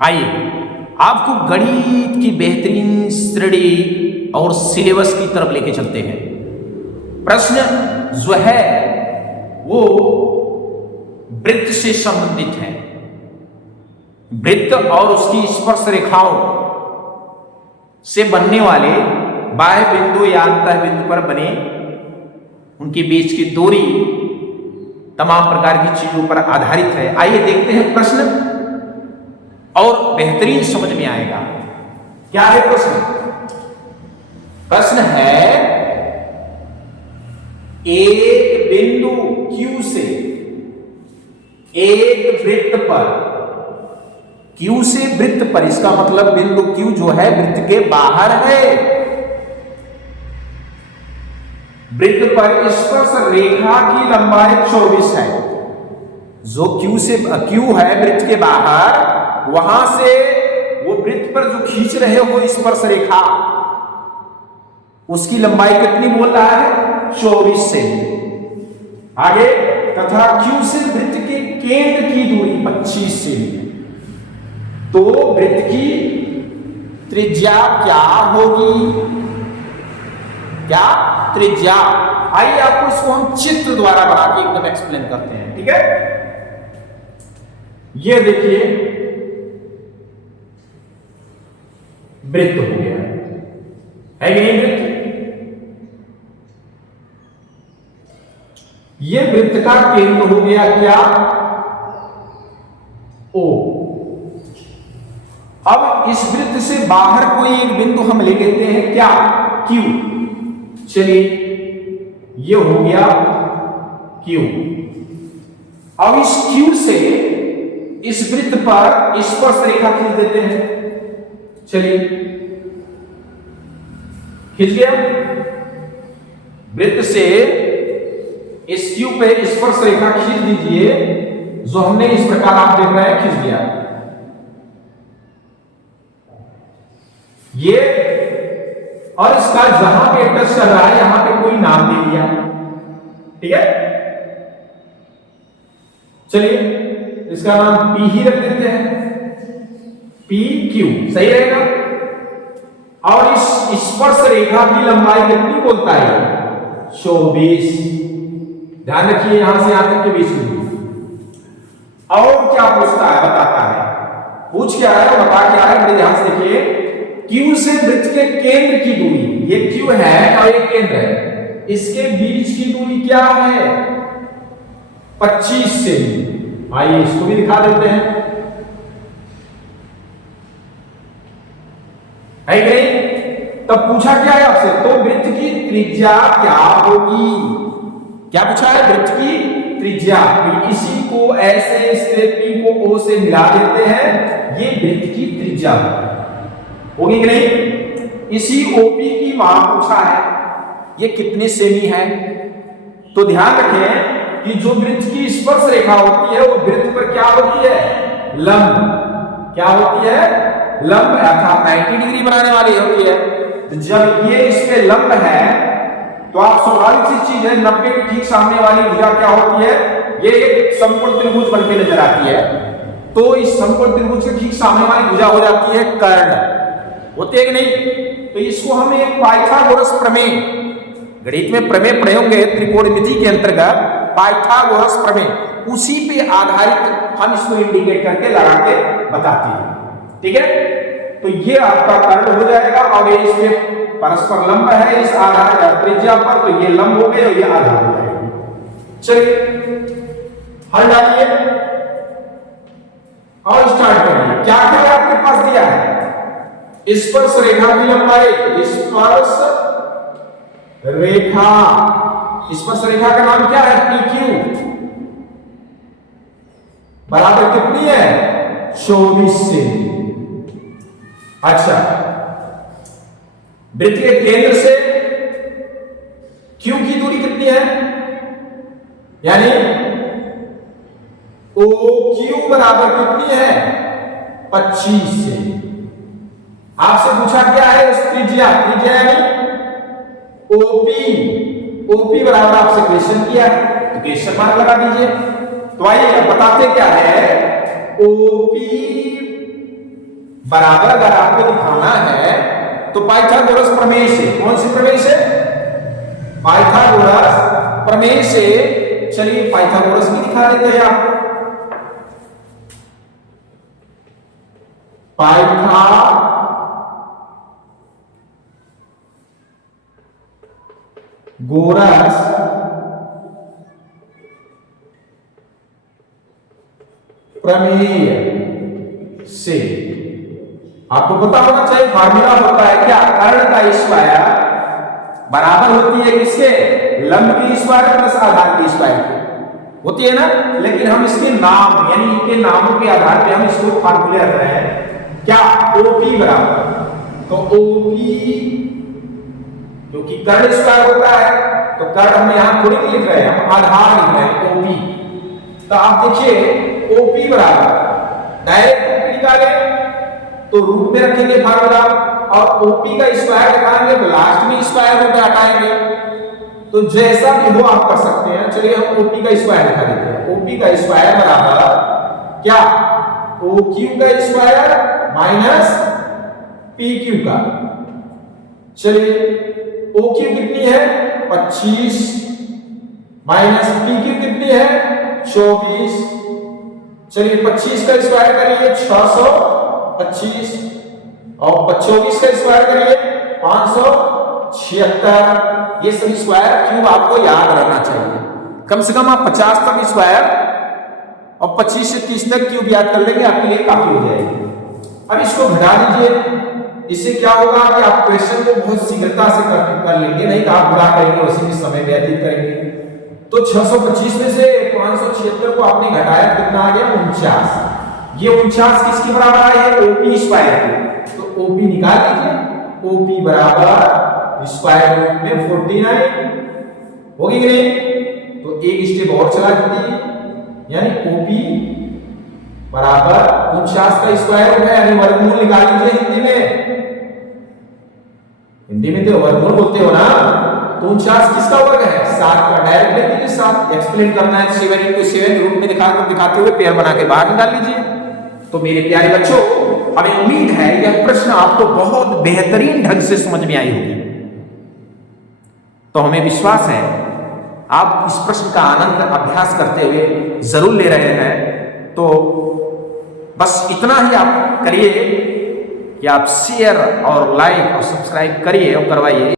आइए आपको गणित की बेहतरीन श्रेणी और सिलेबस की तरफ लेके चलते हैं। प्रश्न जो है वो वृत्त से संबंधित है। वृत्त और उसकी स्पर्श रेखाओं से बनने वाले बाह्य बिंदु या अंतः बिंदु पर बने उनके बीच की दूरी तमाम प्रकार की चीजों पर आधारित है। आइए देखते हैं प्रश्न और बेहतरीन समझ में आएगा। क्या है प्रश्न? प्रश्न है एक बिंदु Q से एक वृत्त पर, Q से वृत्त पर, इसका मतलब बिंदु Q जो है वृत्त के बाहर है। वृत्त पर स्पर्श रेखा की लंबाई 24 है। जो Q है वृत्त के बाहर, वहां से वो वृत्त पर जो खींच रहे हो स्पर्श रेखा, उसकी लंबाई कितनी बोल रहा है? 24 से। आगे तथा Q से वृत्त के केंद्र की दूरी 25 से। तो वृत्त की त्रिज्या क्या होगी? क्या त्रिज्या? आइए आपको इसको हम चित्र द्वारा बना के एकदम एक्सप्लेन करते हैं। ठीक है, ये देखिए वृत्त हो गया है कि नहीं? वृत्त, ये वृत्त का केंद्र हो गया क्या? O। अब इस वृत्त से बाहर कोई एक बिंदु हम ले लेते हैं क्या? Q। चलिए ये हो गया Q। अब इस Q से इस वृत्त पर स्पर्श रेखा खींच देते हैं। चलिए खींच गया। वृत्त से इस Q पे स्पर्श रेखा खींच दीजिए, जो हमने इस प्रकार आप देख रहे हैं खींच दिया। ये और इसका जहां पे टच कर रहा है यहां पे कोई नाम दे दिया। ठीक है, चलिए इसका नाम P ही रख देते हैं। PQ सही रहेगा। और इस स्पर्श रेखा की लंबाई कितनी बोलता है? 24। ध्यान रखिए यहां से यहां तक के बीच में। और क्या पूछता है? बताता है। पूछ क्या है, बता क्या है, बड़े ध्यान से देखिए। Q से वृत्त के केंद्र की दूरी, ये Q है और ये केंद्र है, इसके बीच की दूरी क्या है? 25 से। आइए इसको भी दिखा देते हैं, है कि नहीं? तब पूछा क्या है आपसे? तो वृत्त की त्रिज्या क्या होगी? क्या पूछा है? वृत्त की त्रिज्या। इसी को ऐसे इससे P को O से मिला देते हैं, ये वृत्त की त्रिज्या होगी कि नहीं? इसी OP की मान पूछा है, ये कितने सेमी है? तो ध्यान रखें कि जो वृत्त की स्पर्श रेखा होती है वो वृत्त पर क्या होती है? लंब। क्या होती है? लंब, अर्थात 90 डिग्री बनाने वाली होती है। तो जब ये इस पे लंब है तो आप स्वाभाविक सी चीज है, 90 के ठीक सामने वाली भुजा क्या होती है? ये एक समकोण त्रिभुज बनके नजर आती है। तो इस समकोण त्रिभुज के ठीक सामने वाली भुजा हो जाती है कर्ण। होते हैं कि नहीं? तो इसको हम एक पाइथागोरस प्रमेय, गणित में प्रमेय पढ़े होंगे त्रिकोणमिति के अंतर्गत, पाइथागोरस प्रमेय, उसी पे आधारित हम इसको इंडिकेट करके लगा के बताते हैं। ठीक है, तो ये आपका कर्ण हो जाएगा और ये इसके परस्पर लंब है इस आधार त्रिज्या पर, तो ये लंब हो गए और ये आधार हो जाएगा। चलिए हल डालिए और स्टार्ट करिए। क्या क्या आपके पास दिया है? स्पर्श रेखा की लंबाई, स्पर्श रेखा, स्पर्श रेखा का नाम क्या है? PQ बराबर कितनी है? 24 से। अच्छा, वृत्त के केंद्र से Q की दूरी कितनी है? यानी OQ बराबर कितनी है? 25 से। आपसे पूछा क्या है? त्रिज्या, त्रिज्या यानी OP बराबर आपसे क्वेश्चन किया है, तो क्वेश्चन मार्क लगा दीजिए। तो आइए बताते क्या है? OP बराबर अगर आपको दिखाना है तो पाइथागोरस प्रमेय से, कौन सी प्रमेय से? पाइथागोरस प्रमेय से। चलिए पाइथागोरस भी दिखा देते हैं आपको। पाइथागोरस प्रमेय से आपको पता होना चाहिए फार्मूला होता है क्या? कर्ण का स्क्वायर बराबर होती है किसके? लंब की स्क्वायर प्लस आधार की स्क्वायर होती है ना। लेकिन हम इसके नाम यानी इनके नामों के आधार पे हम इसको फार्मूले रख रहे हैं क्या? ओपी बराबर, तो ओपी क्योंकि कर्ण स्क्वायर होता है तो कर्ण हम यहां थोड़ी लिख रहे हैं, हम आधार लिख रहे हैं ओपी। तो आप देखिए ओपी बराबर डायरेक्ट ओपी निकालें तो रूट में रखेंगे फार्मूला, और ओपी का स्क्वायर निकालेंगे तो लास्ट में स्क्वायर रूट हटाएंगे। तो जैसा भी हो आप कर सकते हैं। चलिए हम ओपी का स्क्वायर दिखा देते हैं। ओपी का स्क्वायर बराबर क्या? ओक्यू का स्क्वायर माइनस पी क्यू का। चलिए ओक्यू कितनी है? 25 माइनस पी क्यू कितनी है? 24। चलिए 25 का स्क्वायर करिए 625 और 24 का स्क्वायर करिए 576। ये सभी स्क्वायर क्यूब आपको याद रहना चाहिए। कम से कम आप 50 तक स्क्वायर और 25 से 30 तक क्यूब याद कर लेंगे, आपके लिए काफी हो जाएगी। अब इसको घटा दीजिए। इससे क्या होगा कि आप क्वेश्चन को बहुत शीघ्रता से कर लेंगे, नहीं तो आप बुरा करेंगे, उसी में समय व्यतीत करेंगे। तो 625 में से 576 को आपने घटाया, कितना आ गया? 49। ये 49 किसके बराबर आया है? ओपी स्क्वायर के। तो ओपी निकाल लीजिए। ओपी बराबर स्क्वायर रूट में 49 होगी कि नहीं? तो एक स्टेप और चला दीजिए, यानी ओपी बराबर 49 का स्क्वायर रूट है, यानी वर्गमूल निकाल लीजिए। हिंदी में तो वर्गमूल बोलते हो ना। तो 49 किसका वर्ग है? 7 का। डायरेक्ट ले लीजिए 7। एक्सप्लेन करना है 7 × 7 रूट में दिखाते हुए पेयर बना के बाहर निकाल लीजिए। तो मेरे प्यारे बच्चों, हमें उम्मीद है यह प्रश्न आपको बहुत बेहतरीन ढंग से समझ में आई होगी। तो हमें विश्वास है आप इस प्रश्न का आनंद अभ्यास करते हुए जरूर ले रहे हैं। तो बस इतना ही आप करिए कि आप शेयर और लाइक और सब्सक्राइब करिए और करवाइए।